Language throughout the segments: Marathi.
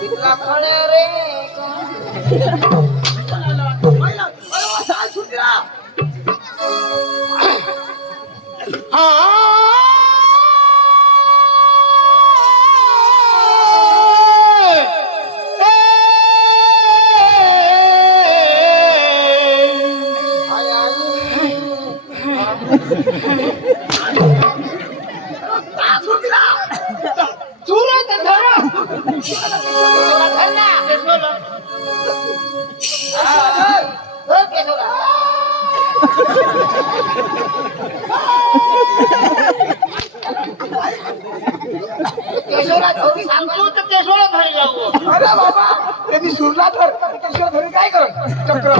तिथला खळे रे अरे बाबा कधी सुरला तर केशव घरी काय कर चक्र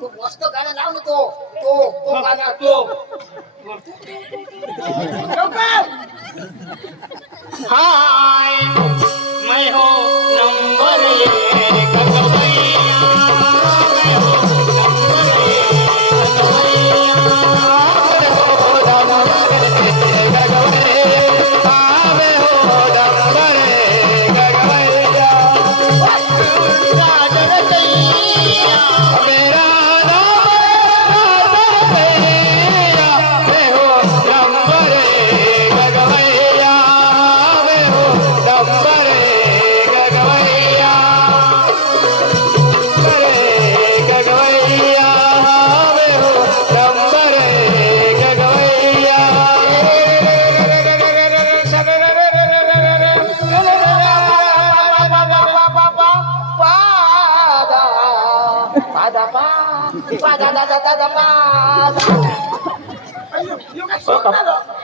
तू मस्त गाणं लाव ना तो गाणं तो हाय मैं हो नंबर एक गवैया मैं हो नंबर एक गवैया मैं हो नंबर एक गवैया साजन सैया मेरा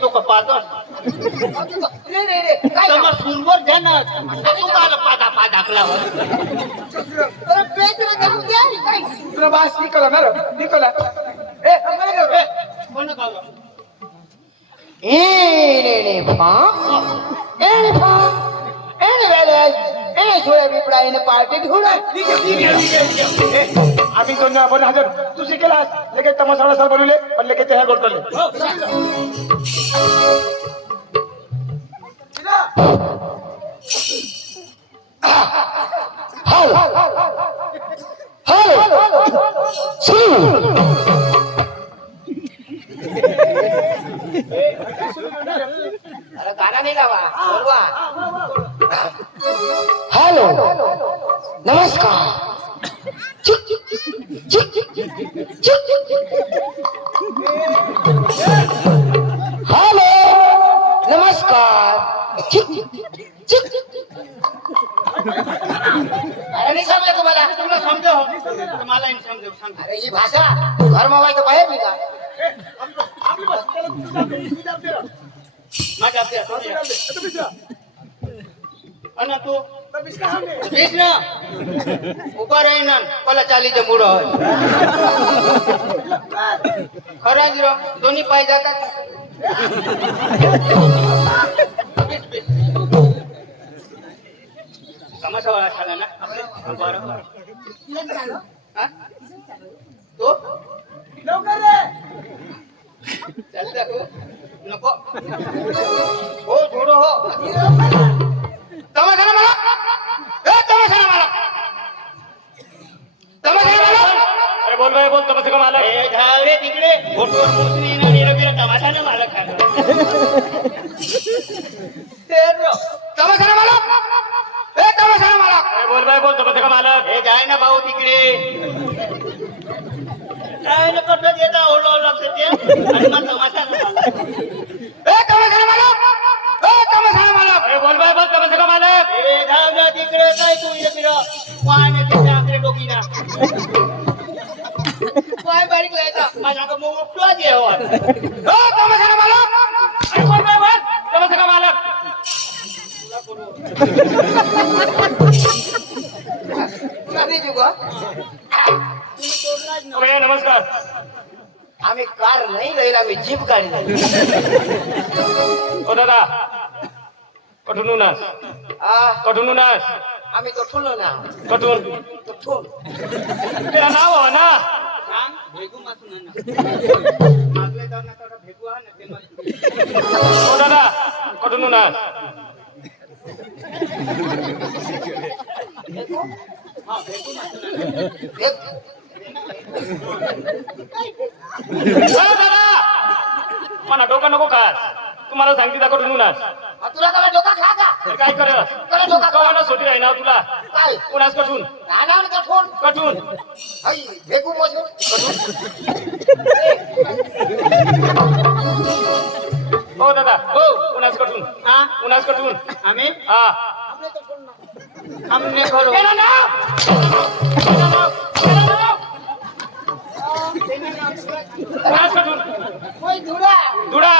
तो कपातो समोर सुनवर ध्यानात तू काल पादा पादाकलावर प्रवास निकला ना निकला ए हमरे कोण काव ए बिपडाईने पार्टी घेऊन आम्ही दोन आपण हजर तू शिकेला लेके तमाशाला सर बनवले पण लेके ते गोडतले अरे गाणं नाही लावा बोलवा हॅलो नमस्कार हॅलो नमस्कार अरे नाही समजा तुम्हाला तुला समजाव मला नाही समजाव सांग अरे ही भाषा घर मोबाईल तर बाहेर नाही का माझ्या आपल्या अन तू कृष्ण उभा राहीन पला चालीचे मुड खरं गिरो दोन्ही पाय जातात समासावा झाला ना तो लवकर रे चालता को नको हो छोडो हो तमाशा मला तमाशा मला अरे बोल तमाशा का मालक ए धावरे तिकडे फोटोवर पोचणी ना निरबिरा तमाशा ना मालक खान तमाशा मला तमाशा मला बोल तमाशा का मालक हे जाय ना भाऊ तिकडे काय न करत येता ओळो लक्ष ते आणि मग तमाशा तमाशा मला बोल तमाशा का मालक ए धावरा तिकडे काय तू निरबिरा पाण्याच्या आकडे डोकीना पाय बारीक लायचा माझ्या का मग उपटवा जेवा हो तमाशाला मालक अरे कोण बाय बोल तमाशाला मालक कधी जुगा भैया नमस्कार आम्ही कार नाही लईल आम्ही जीप गाडी नाही ओ दादा कठून उन्हास कठून उन्हास आम्ही तो ठुलो ना कठून तो ठुल तेरा नाव हो ना भेगू मासून ना मागले जाऊन थोडा भेगू हा ना ते मग ओ दादा कठून उन्हास हा भेगू मासून दादा मला डोका नको खास तुम्हाला सांगते दाखव उन्हास तुला काय डोका खा का काय कर तुला डोका कवाना सोटी आहे ना तुला काय उन्हास कठून नानावर का ठोन कठून आई भेगू मोजून हो दादा हो उन्हास कठून हा उन्हास कठून आम्ही हा हमने करो केलं ना उन्हास कठून कोई धुडा धुडा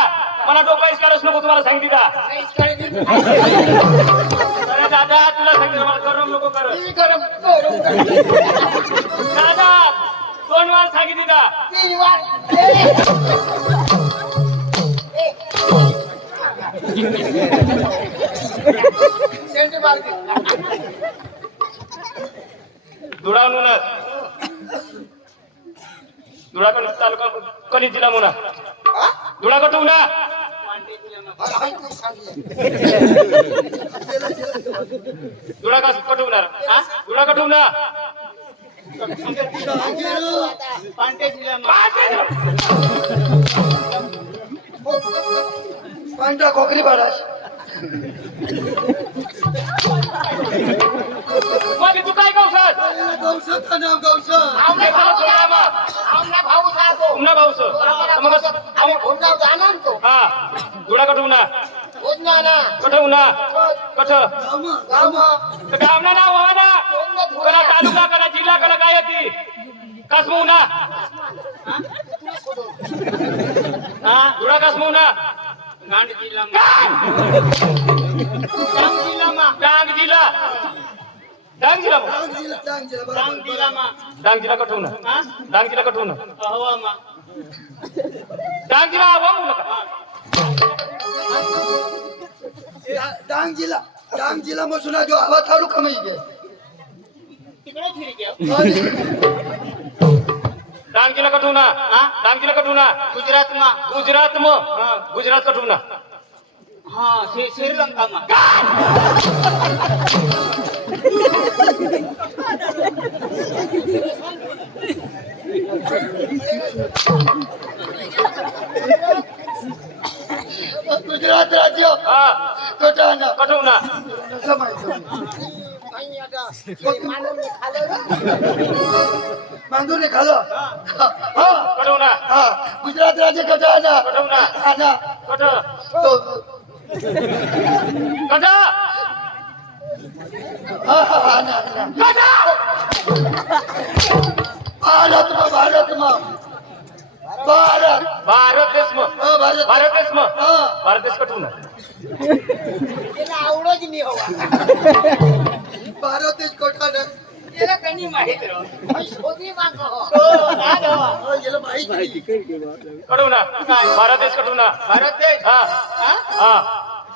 मला डोका इसकाडच नको तुम्हाला सांगते का नाही करे अरे दादा तुला सांगते मला गरम नको कर गरम दादा 2 वार सांगितली का 3 वार सेंट मारते धुडा उन्हास धुडा कण तालुका कणी जिल्हा मुना धुडा कटू ना धुडा का कटवणार धुडा कटवणार पांटे जिल्हा पांढरा खोकरी बाळास मग तू काय गौसात गौशाचा नाव गौशा आमने भाऊ भाऊ सारखो तुमना भाऊस मग आम्ही भोंडाव जाणार तो हा धुडा कटवणार भोजना ना कटवणार कट गाम गामना नाव हो ना करा तालुका करा जिल्हा करा काय ती कसमवना हा धुडा कसमवना गांड जिल्हा डांग जिल्हा डांग जिल्हा डांग जिल्हा कटवणार डांग जिल्हा कटवणार डांग जिल्हा हवा नका डांग जिला मसुना जो हवा तालुका में है तिकडे फिरी गया डांग जिल्हा कटवणार डांग जिल्हा कटवणार गुजरात मा गुजरात कटवणार हा श्रीलंका मा गुजरात राज्य हा कटाना कटवणार मांडूने खालं हा कटवणार हा गुजरात राज्य कटाना कटवणार आना कट तो कट हा आना भारत में भारत भारत देश मग भारत भारत देश मग हा भारत देश कटवणार त्याला आवडच नाही हवा भारत देश कटाना त्याला काही माहित शोधी माग याला माहिती कटवणार भारत देश कटवणार भारत देश हा हा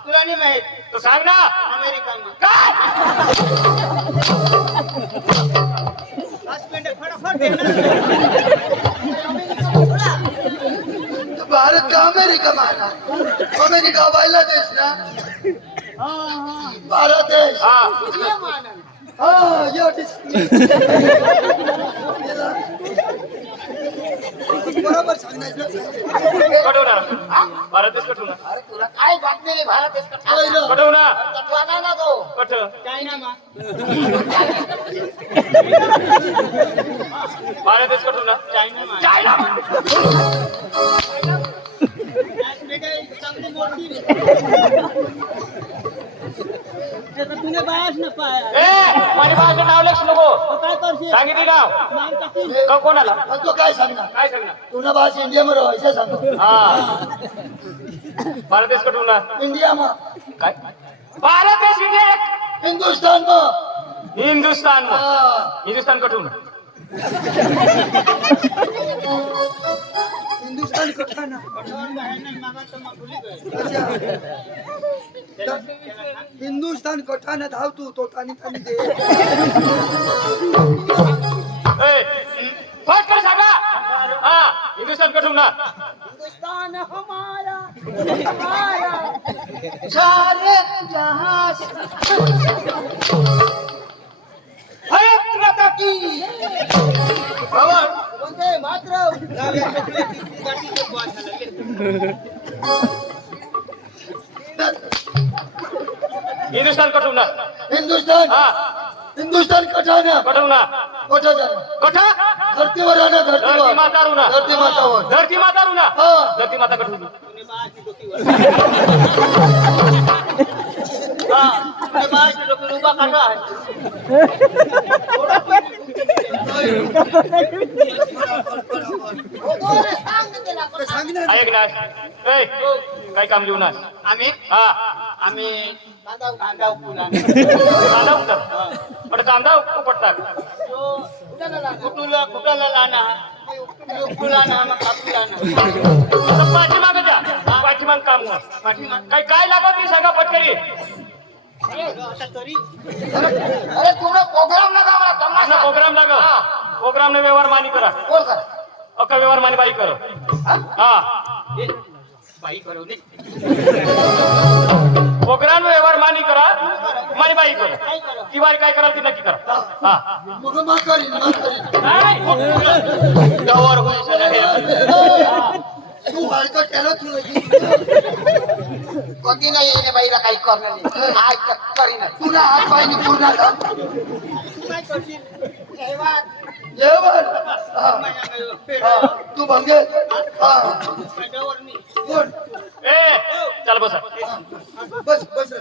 तुला नाही माहित तो सांग ना अमेरिका मा काय 5 मिनिटं फटाफट दे ना भारत का अमेरिका माना अमेरिका वाला देश ना भारत देश हा हाँ ये बरोबर सांगायचं कटवणार भारत देश कटवणार अरे तुला काय बातमी रे भारत देश कटवणार कटवाना ना तो कट चायना मा भारत देश कटवणार चायना मा चायना चांगली मोठी माझ्या बाळाचं नाव लक्ष नको सांगितली नाव कोणाला मग तो काय सांगणार काय सांगणार तुला भाष इंडिया मध्ये व्हायचं सांग हा भारत देश कटूला इंडिया मा काय भारत देश इंडिया एक हिंदुस्तान मा हिंदुस्तान हा. हिंदुस्तान कटून हिंदुस्तान कठाना हिंदुस्तान कठाना धाव तू तानी तानी दे फाट कर सांगा हा हिंदुस्तान कटून ना हिंदुस्तान हमारा सारे जहां से भारत की वंदे मातरम हिंदुस्तान कटून ना हिंदुस्तान हा हिंदुस्तान कठाना कटून ना कोठा जाना कठा धरतीवर आना धरती धरतीवर माता रुना धरती मातावर धरती माता रुना हा. धरती माता कटून सांग ना ऐक ना ए काय काम लिहून आज आम्ही हा आम्ही कांदा उकळला कांदा उपटतात पण कांदा उपटतात कुठला लाना उकळला ना मग कापूला ना पाठीमाग जा पाठीमाग काम काय काय लागत ती सांगा पटकरी आता तरी अरे तुला प्रोग्राम लगा मला असा तमाशा प्रोग्राम लाग प्रोग्राम ने व्यवहार मानी करा कोण कर अका व्यवहार मानी बाई करो हा बाई करू दे प्रोग्राम व्यवहार मानी करा मानी बाई करो काय करू ती बाई काय कराल ती नक्की करा हा मग मा करीन व्यवहार होईल तू हलका केला तुला कधी नाही येणे बाईला काही करणार आज करीन तुला हात पाहिजे पूर्ण काय करशील जेवण तू भंगे कोण ए चल बसा बस बस